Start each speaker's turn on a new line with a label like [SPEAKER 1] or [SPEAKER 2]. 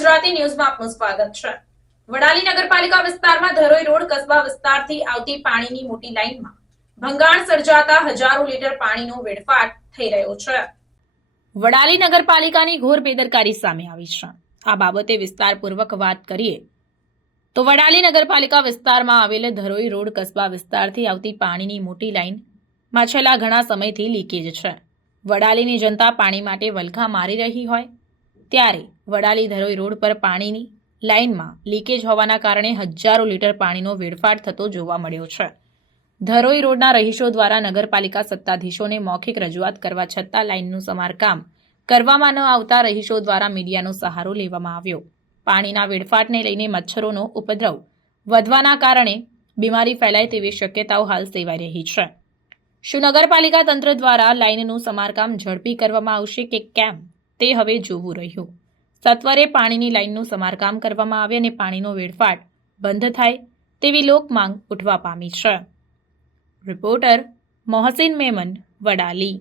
[SPEAKER 1] ગુજરાતી ન્યૂઝમાં આપનું સ્વાગત છે. વડાલી નગરપાલિકા વિસ્તારમાં ધરોઈ રોડ કસ્બા વિસ્તારથી આવતી પાણીની મોટી લાઇનમાં ભંગાણ સર્જાતા હજારો લીટર પાણીનો વેડફાટ થઈ રહ્યો છે. વડાલી નગરપાલિકાની ઘોર બેદરકારી સામે આવી છે. આ બાબતે વિસ્તારપૂર્વક વાત કરીએ તો વડાલી નગરપાલિકા વિસ્તારમાં આવેલ ધરોઈ રોડ કસ્બા વિસ્તારથી આવતી પાણીની મોટી લાઇનમાં છેલ્લા ઘણા સમયથી લીકેજ છે. વડાલીની જનતા પાણી માટે વલખા મારી રહી હોય ત્યારે વડાલી ધરોઈ રોડ પર પાણીની લાઇનમાં લીકેજ હોવાના કારણે હજારો લીટર પાણીનો વેડફાટ થતો જોવા મળ્યો છે. ધરોઈ રોડના રહીશો દ્વારા નગરપાલિકા સત્તાધીશોને મૌખિક રજૂઆત કરવા છતાં લાઇનનું સમારકામ કરવામાં ન આવતા રહીશો દ્વારા મીડિયાનો સહારો લેવામાં આવ્યો. પાણીના વેડફાટને લઈને મચ્છરોનો ઉપદ્રવ વધવાના કારણે બીમારી ફેલાય તેવી શક્યતાઓ હાલ સેવાઈ રહી છે. શું નગરપાલિકા તંત્ર દ્વારા લાઇનનું સમારકામ ઝડપી કરવામાં આવશે કે કેમ? તે હવે જોવું રહ્યું. સત્વરે પાણીની લાઇનનું સમારકામ કરવામાં આવે અને પાણીનો વેડફાટ બંધ થાય તેવી લોક માંગ ઉઠવા પામી છે. રિપોર્ટર મોહસિન મેમન, વડાલી.